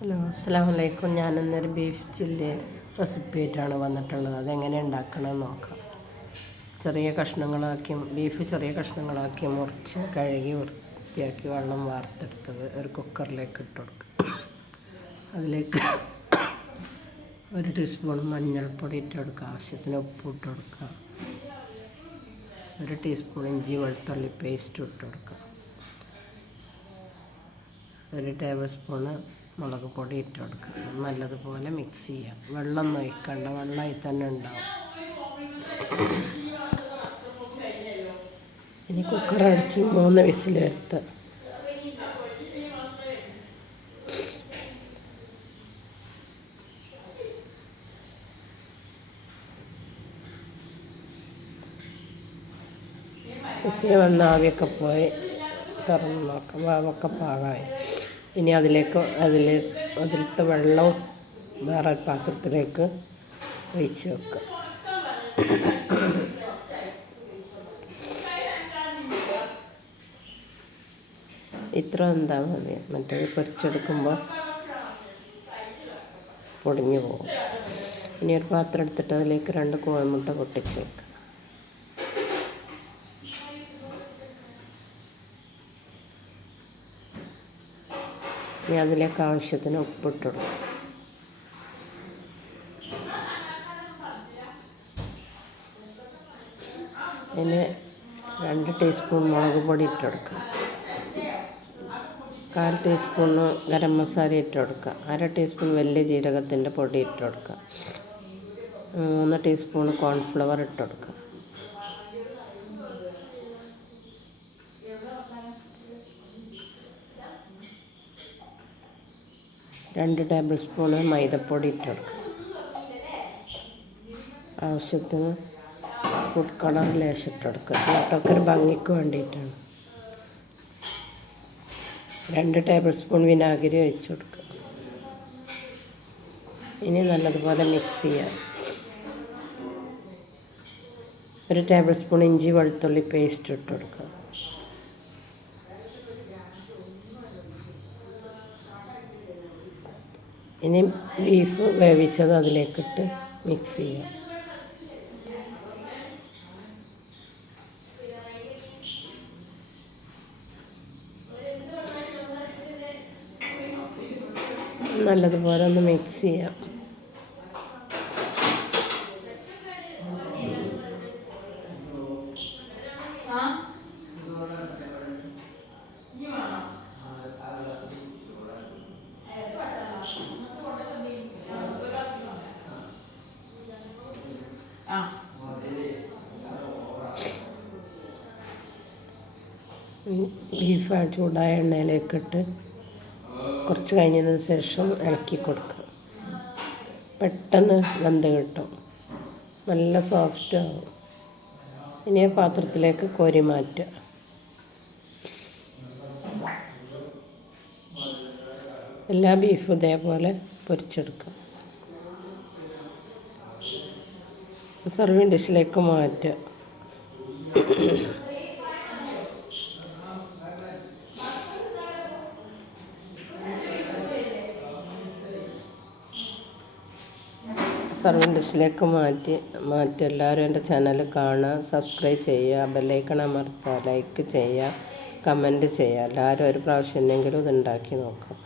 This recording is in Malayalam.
ഹലോ, അസ്സലാമു അലൈക്കും. ഞാനിന്നൊരു ബീഫ് ചില്ലി റെസിപ്പി ആയിട്ടാണ് വന്നിട്ടുള്ളത്. അതെങ്ങനെ ഉണ്ടാക്കണമെന്ന് നോക്കാം. ബീഫ് ചെറിയ കഷ്ണങ്ങളാക്കി മുറിച്ച് കഴുകി വൃത്തിയാക്കി വെള്ളം വാർത്തെടുത്തത് ഒരു കുക്കറിലേക്ക് ഇട്ട് കൊടുക്കുക. അതിലേക്ക് 1 ടീസ്പൂൺ മഞ്ഞൾപ്പൊടി ഇട്ട് കൊടുക്കുക. ആവശ്യത്തിന് ഉപ്പ് ഇട്ട് കൊടുക്കുക. 1 ടീസ്പൂൺ ഇഞ്ചി വെളുത്തുള്ളി പേസ്റ്റ് ഇട്ട് കൊടുക്കുക. 1 ടേബിൾ സ്പൂണ് മുളക് പൊടി ഇട്ട് കൊടുക്കുക. നല്ലതുപോലെ മിക്സ് ചെയ്യുക. വെള്ളം ഒഴിക്കണ്ട, വെള്ളമായി തന്നെ ഉണ്ടാവും. ഇനി കുക്കർ അടിച്ച് 3 വിസിൽ വരുത്തുക. വിസിൽ വന്ന ആവിയൊക്കെ പോയി തുറന്ന് നോക്കാം. വേവൊക്കെ പാകമായി. ഇനി അതിലത്തെ വെള്ളം വേറെ പാത്രത്തിലേക്ക് ഒഴിച്ച് വെക്കുക. ഇത്ര എന്താ മതി, മറ്റേത് പൊരിച്ചെടുക്കുമ്പോൾ പൊടിഞ്ഞു പോകും. ഇനി ഒരു പാത്രം എടുത്തിട്ട് അതിലേക്ക് 2 കോഴിമുട്ട പൊട്ടിച്ച് വെക്കുക. ഇനി അതിലേക്ക് ആവശ്യത്തിന് ഉപ്പിട്ട് കൊടുക്കും. ഇനി 2 ടീസ്പൂൺ മുളക് പൊടി ഇട്ട് കൊടുക്കുക. 1/4 ടീസ്പൂണ് ഗരം മസാല ഇട്ട് കൊടുക്കുക. 1/2 ടീസ്പൂൺ വലിയ ജീരകത്തിൻ്റെ പൊടി ഇട്ട് കൊടുക്കുക. 3 ടീസ്പൂൺ കോൺഫ്ലവർ ഇട്ട് കൊടുക്കുക. 2 ടേബിൾ സ്പൂണ് മൈദപ്പൊടി ഇട്ട് കൊടുക്കുക. ആവശ്യത്തിന് ഫുഡ് കളർ ലേശം ഇട്ട് കൊടുക്കുക. ഇതൊക്കെ ഒരു ഭംഗിക്ക് വേണ്ടിയിട്ടാണ്. 2 ടേബിൾ സ്പൂൺ വിനാഗിരി ഒഴിച്ച് കൊടുക്കുക. ഇനി നല്ലതുപോലെ മിക്സ് ചെയ്യാം. 1 ടേബിൾ സ്പൂൺ ഇഞ്ചി വെളുത്തുള്ളി പേസ്റ്റ് ഇട്ട് കൊടുക്കുക. ഇനി ബീഫ് വേവിച്ചത് അതിലേക്കിട്ട് മിക്സ് ചെയ്യാം. നല്ലതുപോലെ ഒന്ന് മിക്സ് ചെയ്യാം. ബീഫ് ചൂടായ എണ്ണയിലേക്കിട്ട് കുറച്ച് കഴിഞ്ഞതിന് ശേഷം ഇളക്കി കൊടുക്കുക. പെട്ടെന്ന് വെന്ത് കിട്ടും, നല്ല സോഫ്റ്റ് ആവും. ഇനി പാത്രത്തിലേക്ക് കോരി മാറ്റുക. എല്ലാ ബീഫും ഇതേപോലെ പൊരിച്ചെടുക്കുക. സർവിങ് ഡിഷിലേക്ക് മാറ്റുക. സർവിങ് ഡിഷിലേക്ക് മാറ്റി എല്ലാവരും എൻ്റെ ചാനൽ കാണുക, സബ്സ്ക്രൈബ് ചെയ്യുക, ബെല്ലൈക്കൺ അമർത്തുക, ലൈക്ക് ചെയ്യുക, കമൻറ്റ് ചെയ്യുക. എല്ലാവരും ഒരു പ്രാവശ്യം എന്തെങ്കിലും ഇത് ഉണ്ടാക്കി നോക്കുക.